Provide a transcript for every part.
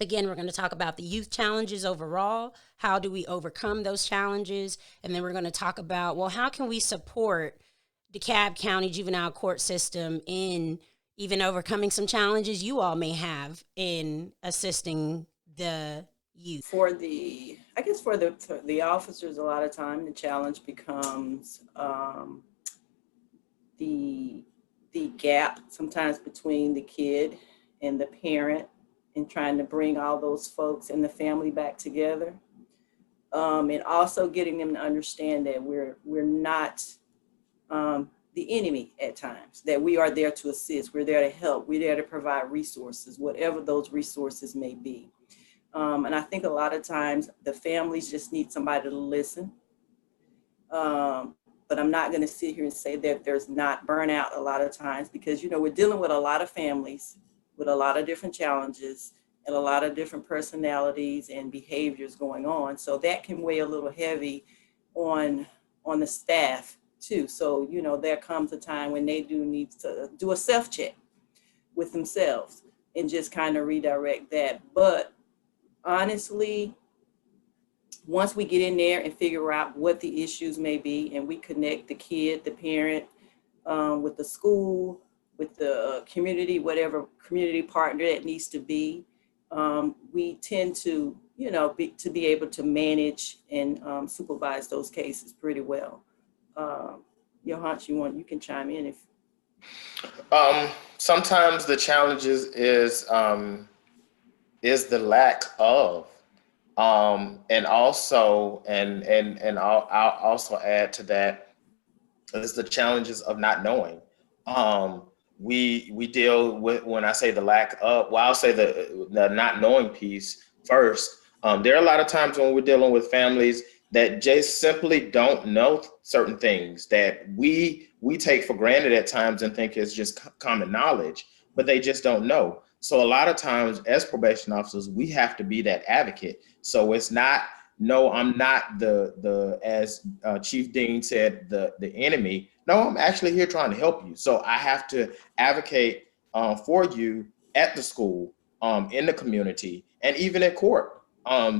Again, we're going to talk about the youth challenges overall. How do we overcome those challenges? And then we're going to talk about, well, how can we support DeKalb County juvenile court system in even overcoming some challenges you all may have in assisting the youth? For the officers, a lot of time the challenge becomes the the gap sometimes between the kid and the parent, and trying to bring all those folks and the family back together, and also getting them to understand that we're not the enemy at times, that we are there to assist, we're there to help, we're there to provide resources, whatever those resources may be. And I think a lot of times the families just need somebody to listen. But I'm not going to sit here and say that there's not burnout a lot of times, because, we're dealing with a lot of families with a lot of different challenges and a lot of different personalities and behaviors going on. So that can weigh a little heavy on the staff too. So, there comes a time when they do need to do a self check with themselves and just kind of redirect that. But honestly, once we get in there and figure out what the issues may be, and we connect the kid, the parent, with the school, with the community, whatever community partner that needs to be, we tend to, be able to manage and supervise those cases pretty well. Yohance, you can chime in if. Um, Sometimes the challenges is the lack of, and also and I'll also add to that is the challenges of not knowing. Um, we deal with, when I say the lack of, well, I'll say the not knowing piece first. There are a lot of times when we're dealing with families that just simply don't know certain things that we take for granted at times and think is just common knowledge, but they just don't know. So a lot of times as probation officers, we have to be that advocate. So it's not, no, I'm not the as Chief Dean said, the enemy. No, I'm actually here trying to help you. So I have to advocate for you at the school, in the community, and even at court.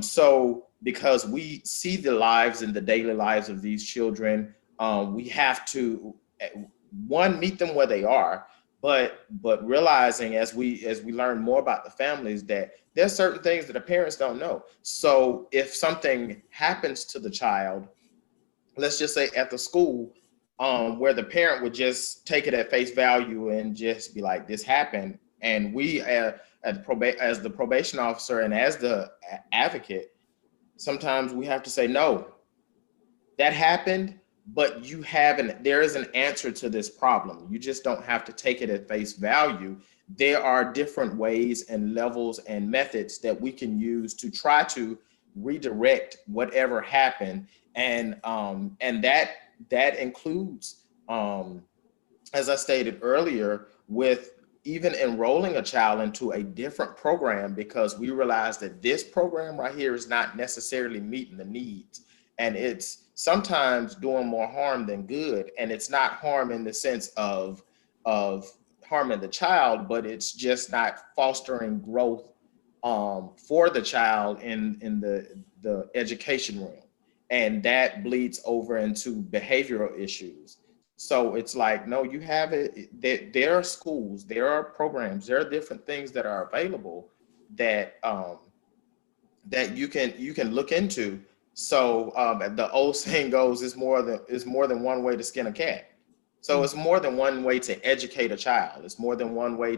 So because we see the lives and the daily lives of these children, we have to, one, meet them where they are, but realizing as we learn more about the families that there's certain things that the parents don't know. So if something happens to the child, let's just say at the school, where the parent would just take it at face value and just be like, this happened, and we as the probation officer and as the advocate, sometimes we have to say, no, that happened, but there is an answer to this problem. You just don't have to take it at face value. There are different ways and levels and methods that we can use to try to redirect whatever happened. And that includes, um, as I stated earlier, with even enrolling a child into a different program, because we realize that this program right here is not necessarily meeting the needs, and it's sometimes doing more harm than good. And it's not harm in the sense of harming the child, but it's just not fostering growth for the child in the education room, and that bleeds over into behavioral issues. So it's like, no, you have it. There are schools, there are programs, there are different things that are available that that you can look into. So the old saying goes, it's more than one way to skin a cat. So it's more than one way to educate a child. It's more than one way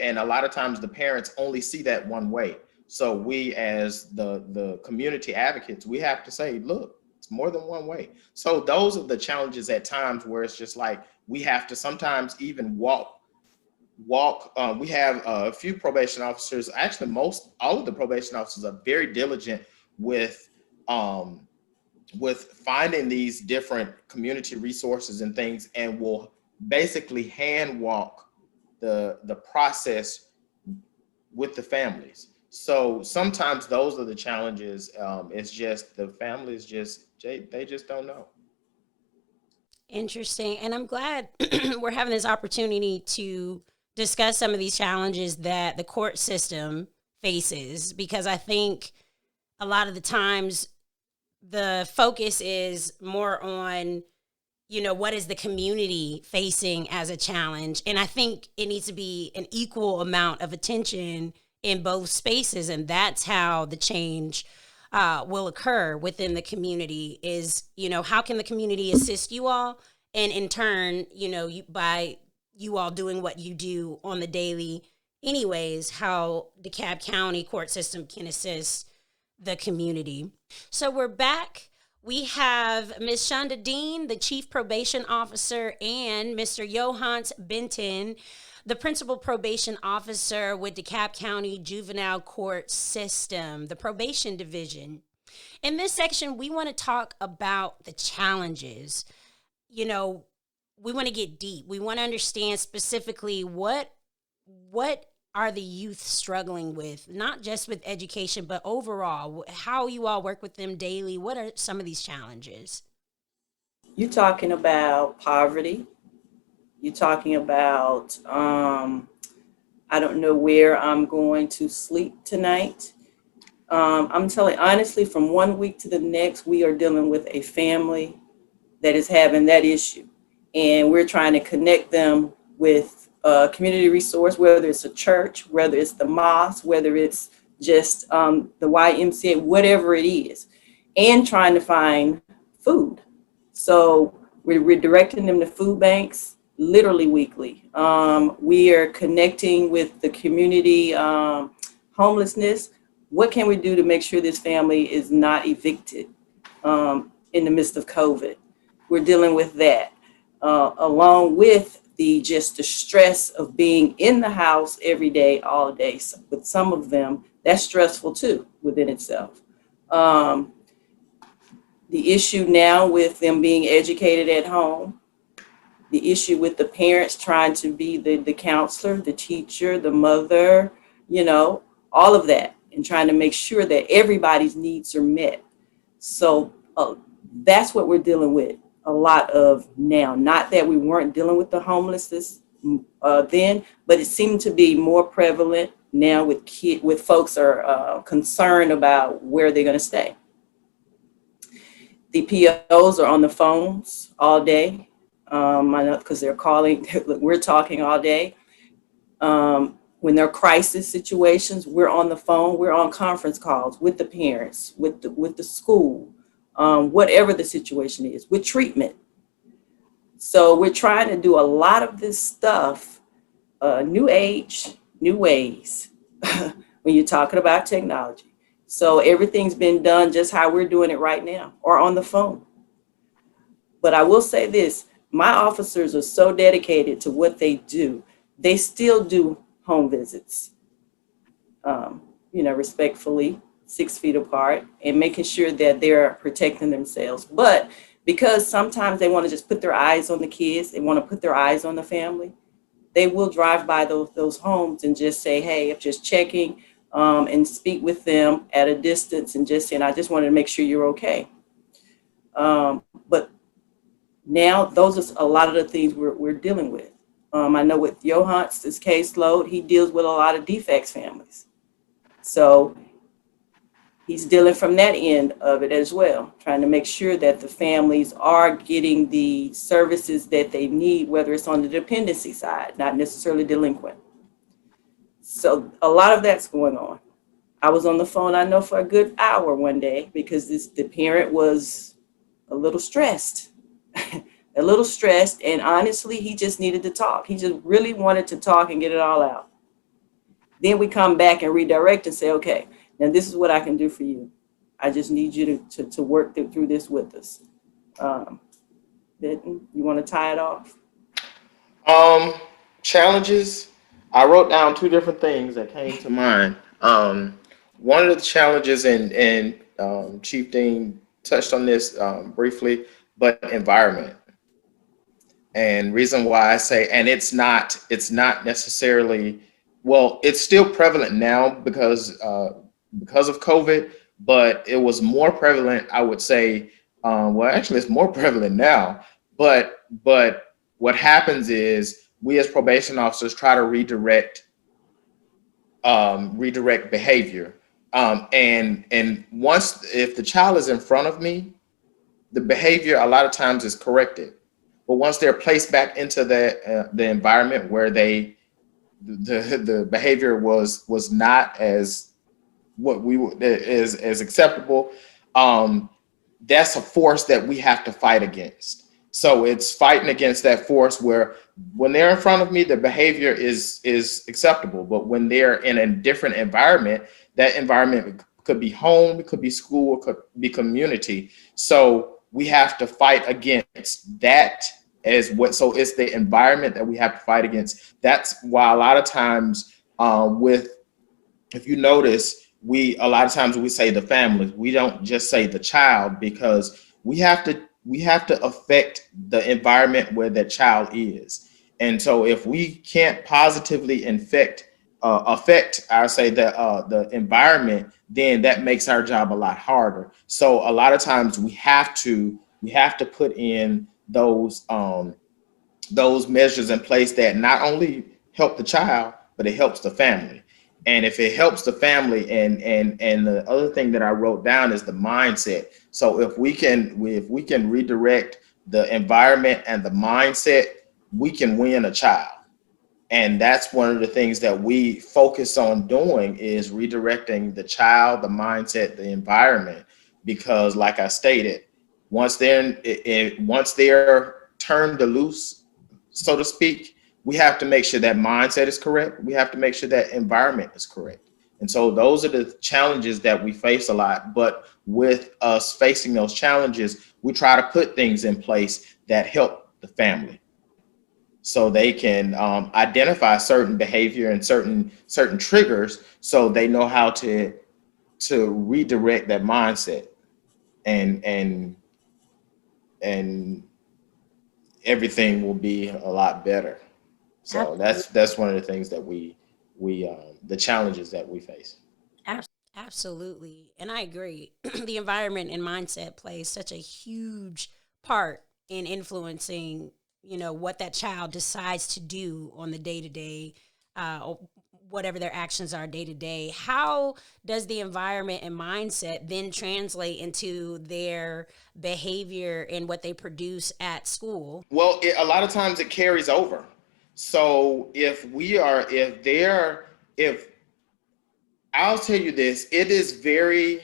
and a lot of times the parents only see that one way. So we as the community advocates, we have to say, look, it's more than one way. So those are the challenges at times where it's just like we have to sometimes even walk. We have a few probation officers. Actually, most all of the probation officers are very diligent with um, finding these different community resources and things, and will basically hand walk the process with the families. So sometimes those are the challenges. It's just the families they just don't know. Interesting. And I'm glad we're having this opportunity to discuss some of these challenges that the court system faces, because I think a lot of the times the focus is more on, what is the community facing as a challenge? And I think it needs to be an equal amount of attention in both spaces. And that's how the change will occur within the community is, how can the community assist you all? And in turn, by you all doing what you do on the daily anyways, how DeKalb County court system can assist the community. So we're back. We have Ms. Shunda Dean, the Chief Probation Officer, and Mr. Yohance Benton, the Principal Probation Officer with DeKalb County Juvenile Court System, the Probation Division. In this section, we want to talk about the challenges. We want to get deep. We want to understand specifically what are the youth struggling with, not just with education, but overall, how you all work with them daily? What are some of these challenges? You're talking about poverty. You're talking about, I don't know where I'm going to sleep tonight. I'm telling honestly, from one week to the next, we are dealing with a family that is having that issue. And we're trying to connect them with a community resource, whether it's a church, whether it's the mosque, whether it's just the YMCA, whatever it is, and trying to find food. So we're directing them to food banks literally weekly. We are connecting with the community homelessness. What can we do to make sure this family is not evicted in the midst of COVID? We're dealing with that, along with the stress of being in the house every day, all day. So with some of them, that's stressful too within itself. The issue now with them being educated at home, the issue with the parents trying to be the counselor, the teacher, the mother, all of that, and trying to make sure that everybody's needs are met. So that's what we're dealing with a lot of now. Not that we weren't dealing with the homelessness then, but it seemed to be more prevalent now with folks are concerned about where they're going to stay. The POs are on the phones all day. I know because they're calling, we're talking all day. When there are crisis situations, we're on the phone, we're on conference calls with the parents, with the school, whatever the situation is, with treatment. So we're trying to do a lot of this stuff, new age, new ways, when you're talking about technology. So everything's been done just how we're doing it right now, or on the phone. But I will say this, my officers are so dedicated to what they do. They still do home visits, respectfully, 6 feet apart, and making sure that they're protecting themselves. But because sometimes they want to just put their eyes on the kids, they want to put their eyes on the family, they will drive by those homes and just say, hey, I'm just checking, and speak with them at a distance and just saying, I just wanted to make sure you're okay. But now those are a lot of the things we're dealing with. I know with Yohance's caseload, he deals with a lot of defects families. So he's dealing from that end of it as well, trying to make sure that the families are getting the services that they need, whether it's on the dependency side, not necessarily delinquent. So a lot of that's going on. I was on the phone, I know, for a good hour one day because the parent was a little stressed. And honestly, he just needed to talk. He just really wanted to talk and get it all out. Then we come back and redirect and say, okay, now this is what I can do for you. I just need you to work through this with us. Benton, you want to tie it off? Challenges. I wrote down two different things that came to mind. One of the challenges, and Chief Dean touched on this briefly, but environment. And reason why I say, and it's not necessarily, well, it's still prevalent now because of COVID, but it was more prevalent, I would say, actually it's more prevalent now, but what happens is we as probation officers try to redirect redirect behavior. And once, if the child is in front of me, the behavior a lot of times is corrected. But once they're placed back into the environment where the behavior was not as what we is as acceptable, that's a force that we have to fight against. So it's fighting against that force where when they're in front of me, the behavior is acceptable. But when they're in a different environment, that environment could be home, it could be school, it could be community. So we have to fight against that as what. So it's the environment that we have to fight against. That's why a lot of times with, if you notice, a lot of times we say the family. We don't just say the child, because we have to affect the environment where that child is. And so if we can't positively affect I say the environment, then that makes our job a lot harder. So a lot of times we have to put in those measures in place that not only help the child, but it helps the family. And if it helps the family, and the other thing that I wrote down is the mindset. So if we can redirect the environment and the mindset, we can win a child. And that's one of the things that we focus on doing, is redirecting the child, the mindset, the environment. Because like I stated, once they're turned loose, so to speak, we have to make sure that mindset is correct. We have to make sure that environment is correct. And so those are the challenges that we face a lot. But with us facing those challenges, we try to put things in place that help the family, so they can identify certain behavior and certain triggers, so they know how to redirect that mindset, and everything will be a lot better. So that's one of the things that we the challenges that we face. Absolutely. And I agree. The environment and mindset plays such a huge part in influencing, what that child decides to do on the day to day, whatever their actions are day to day. How does the environment and mindset then translate into their behavior and what they produce at school? Well, a lot of times it carries over. So if I'll tell you this, a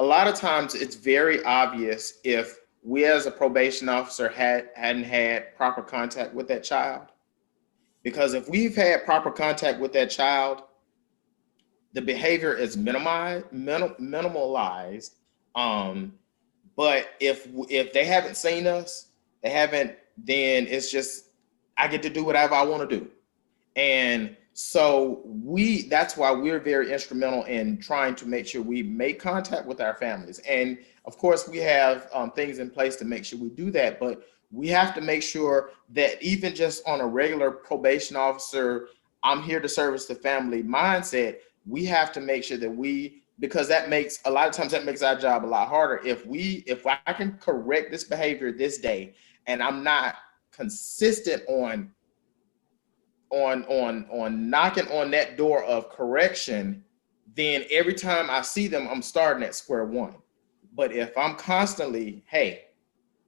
lot of times it's very obvious if we as a probation officer hadn't had proper contact with that child. Because if we've had proper contact with that child, the behavior is minimalized. But if they haven't seen us, then it's just, I get to do whatever I want to do. And so that's why we're very instrumental in trying to make sure we make contact with our families. And of course, we have things in place to make sure we do that. But we have to make sure that even just on a regular probation officer, I'm here to service the family mindset, we have to make sure that because a lot of times that makes our job a lot harder. If I can correct this behavior this day, and I'm not consistent on knocking on that door of correction, then every time I see them, I'm starting at square one. But if I'm constantly, hey,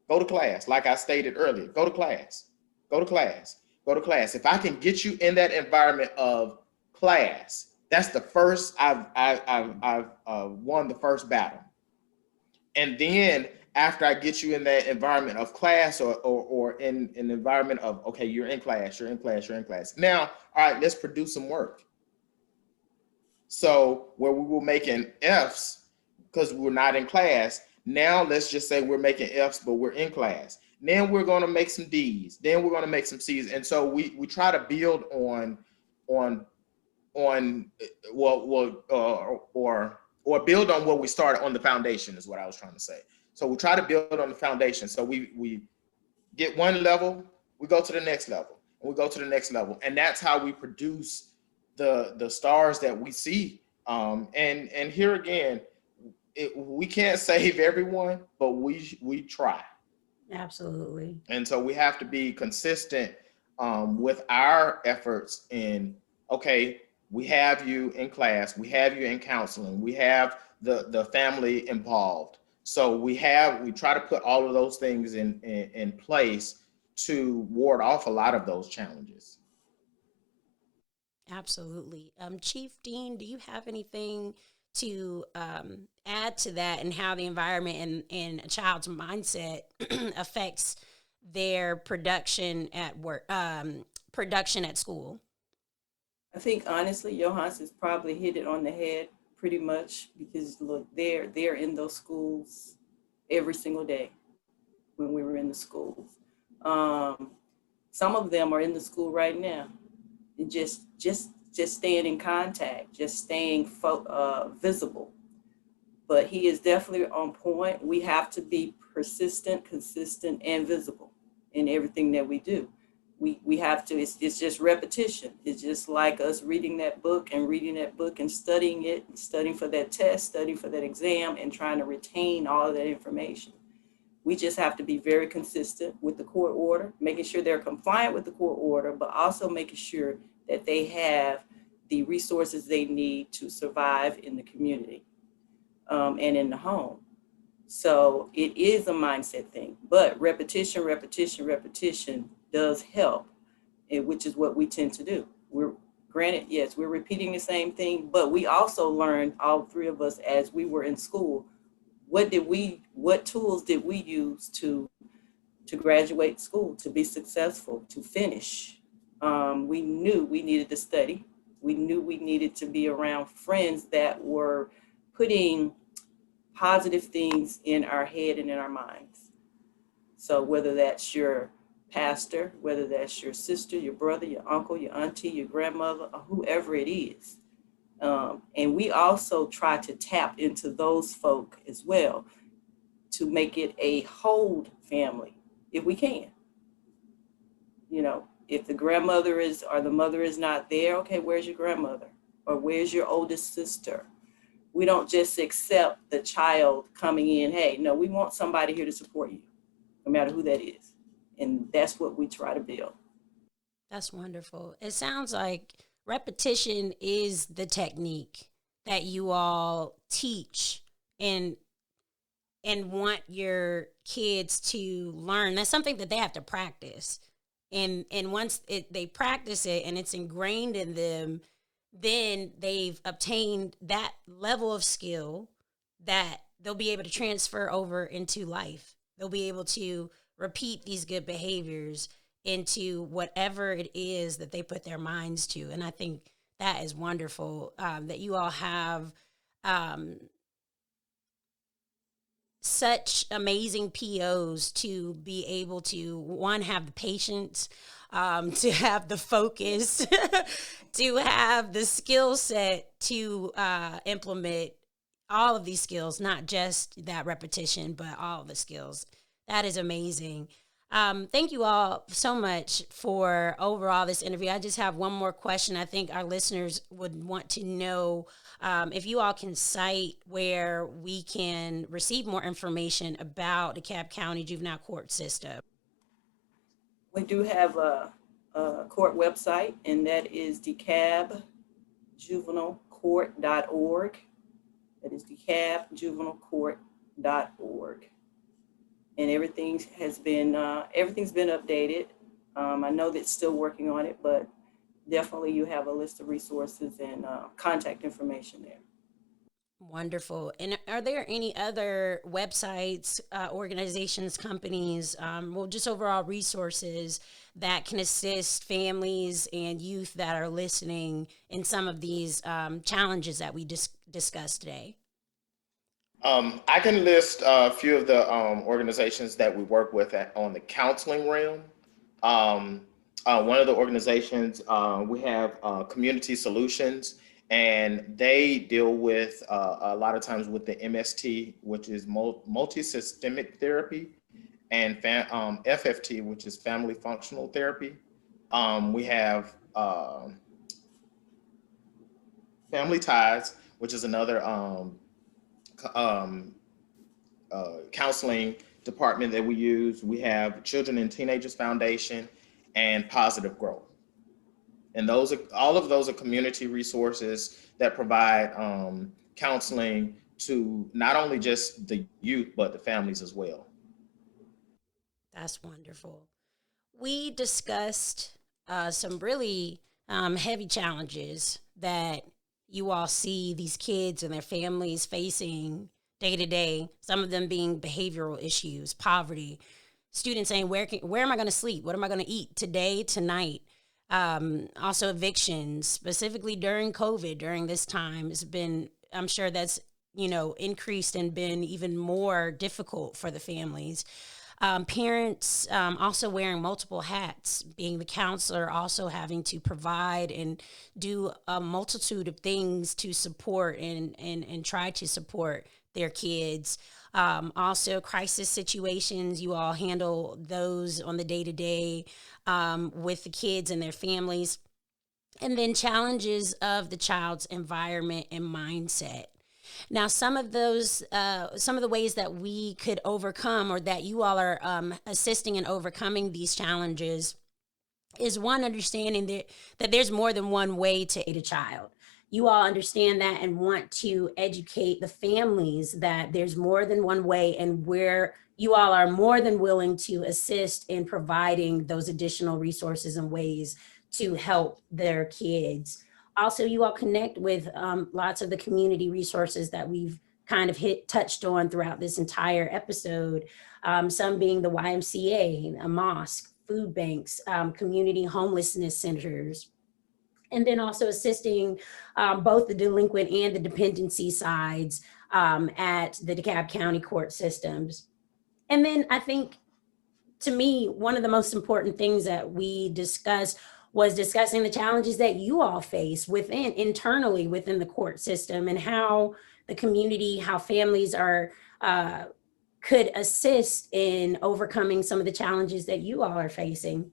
go to class, like I stated earlier, go to class, go to class, go to class. If I can get you in that environment of class, that's the first, I've won the first battle. And then after I get you in that environment of class, or in an environment of, okay, you're in class, you're in class, you're in class. Now, all right, let's produce some work. So where we were making F's because we're not in class, now let's just say we're making F's, but we're in class. Then we're going to make some D's. Then we're going to make some C's. And so we try to build on build on what we started on the foundation, is what I was trying to say. So we try to build on the foundation. So we get one level, we go to the next level, and we go to the next level. And that's how we produce the stars that we see. And here again, we can't save everyone, but we try. Absolutely. And so we have to be consistent with our efforts in, okay, we have you in class, we have you in counseling, we have the family involved. So we try to put all of those things in place to ward off a lot of those challenges. Absolutely. Chief Dean, do you have anything to add to that, and how the environment and a child's mindset affects their production at work, production at school? I think honestly, Yohance has probably hit it on the head pretty much, because look, they're in those schools every single day when we were in the schools. Um, some of them are in the school right now, just staying in contact, just staying visible. But he is definitely on point. We have to be persistent, consistent, and visible in everything that we do. We have to, it's just repetition. It's just like us reading that book and studying it, studying for that test, studying for that exam, and trying to retain all of that information. We just have to be very consistent with the court order, making sure they're compliant with the court order, but also making sure that they have the resources they need to survive in the community, and in the home. So it is a mindset thing, but repetition does help, which is what we tend to do. We're granted, yes, we're repeating the same thing, but we also learned, all three of us, as we were in school, what tools did we use to graduate school, to be successful, to finish? We knew we needed to study. We knew we needed to be around friends that were putting positive things in our head and in our minds. So whether that's your pastor, whether that's your sister, your brother, your uncle, your auntie, your grandmother, or whoever it is. And we also try to tap into those folk as well to make it a whole family, if we can. You know, if the grandmother is, or the mother is not there, okay, where's your grandmother? Or where's your oldest sister? We don't just accept the child coming in, hey, no, we want somebody here to support you, no matter who that is. And that's what we try to build. That's wonderful. It sounds like repetition is the technique that you all teach and want your kids to learn. That's something that they have to practice. And once they practice it and it's ingrained in them, then they've obtained that level of skill that they'll be able to transfer over into life. They'll be able to repeat these good behaviors into whatever it is that they put their minds to. And I think that is wonderful, that you all have such amazing POs to be able to, one, have the patience, to have the focus, to have the skill set to implement all of these skills, not just that repetition, but all of the skills. That is amazing. Thank you all so much for overall this interview. I just have one more question. I think our listeners would want to know if you all can cite where we can receive more information about the DeKalb County Juvenile Court System. We do have a court website, and that is DeKalbJuvenileCourt.org. That is DeKalbJuvenileCourt.org. And everything's been updated. I know that it's still working on it, but definitely you have a list of resources and contact information there. Wonderful. And are there any other websites, organizations, companies, just overall resources that can assist families and youth that are listening in some of these challenges that we discussed today? I can list a few of the organizations that we work with on the counseling realm. One of the organizations, we have Community Solutions, and they deal with a lot of times with the MST, which is multi-systemic therapy, and FFT, which is family functional therapy. We have Family Ties, which is another counseling department that we use. We have Children and Teenagers Foundation and Positive Growth. And all of those are community resources that provide counseling to not only just the youth, but the families as well. That's wonderful. We discussed some really heavy challenges that you all see these kids and their families facing day to day. Some of them being behavioral issues, poverty, students saying, where am I going to sleep? What am I going to eat today, tonight? Also evictions, specifically during COVID, during this time, has been, I'm sure that's, increased and been even more difficult for the families. Parents also wearing multiple hats, being the counselor, also having to provide and do a multitude of things to support and try to support their kids. Also, crisis situations, you all handle those on the day to day with the kids and their families. And then challenges of the child's environment and mindset. Now, some of the ways that we could overcome, or that you all are assisting in overcoming these challenges, is one, understanding that there's more than one way to aid a child. You all understand that and want to educate the families that there's more than one way, and where you all are more than willing to assist in providing those additional resources and ways to help their kids. Also, you all connect with lots of the community resources that we've kind of touched on throughout this entire episode. Some being the YMCA, a mosque, food banks, community homelessness centers, and then also assisting both the delinquent and the dependency sides at the DeKalb County court systems. And then I think, to me, one of the most important things that we discussed was discussing the challenges that you all face internally within the court system, and how the community, how families could assist in overcoming some of the challenges that you all are facing.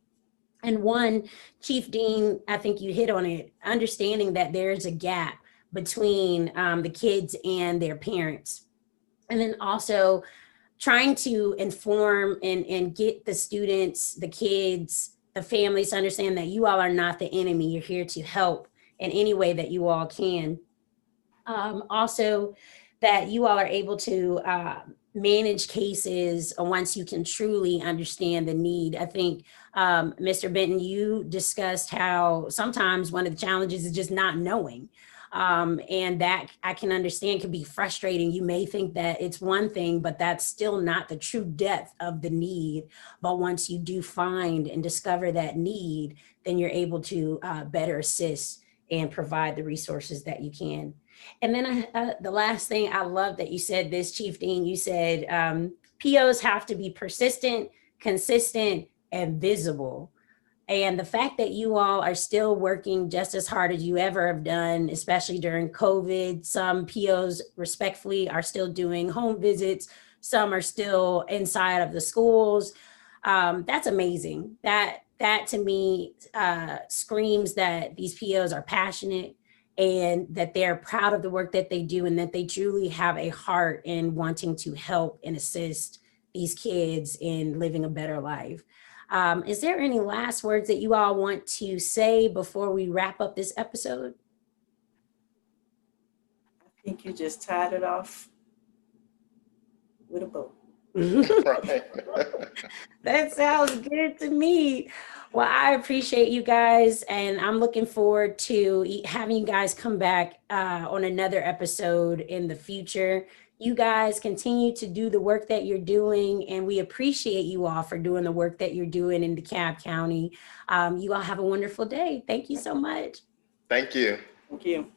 And one, Chief Dean, I think you hit on it, understanding that there's a gap between the kids and their parents. And then also trying to inform and get the students, the kids, the families to understand that you all are not the enemy. You're here to help in any way that you all can. Also, that you all are able to manage cases once you can truly understand the need. I think, Mr. Benton, you discussed how sometimes one of the challenges is just not knowing. And that, I can understand, can be frustrating. You may think that it's one thing, but that's still not the true depth of the need. But once you do find and discover that need, then you're able to better assist and provide the resources that you can. And then the last thing, I love that you said this, Chief Dean. You said POs have to be persistent, consistent, and visible. And the fact that you all are still working just as hard as you ever have done, especially during COVID. Some POs, respectfully, are still doing home visits. Some are still inside of the schools. That's amazing. That to me screams that these POs are passionate, and that they're proud of the work that they do, and that they truly have a heart in wanting to help and assist these kids in living a better life. Is there any last words that you all want to say before we wrap up this episode? I think you just tied it off with a bow. That sounds good to me. Well, I appreciate you guys, and I'm looking forward to having you guys come back on another episode in the future. You guys continue to do the work that you're doing, and we appreciate you all for doing the work that you're doing in DeKalb County. You all have a wonderful day. Thank you so much. Thank you. Thank you.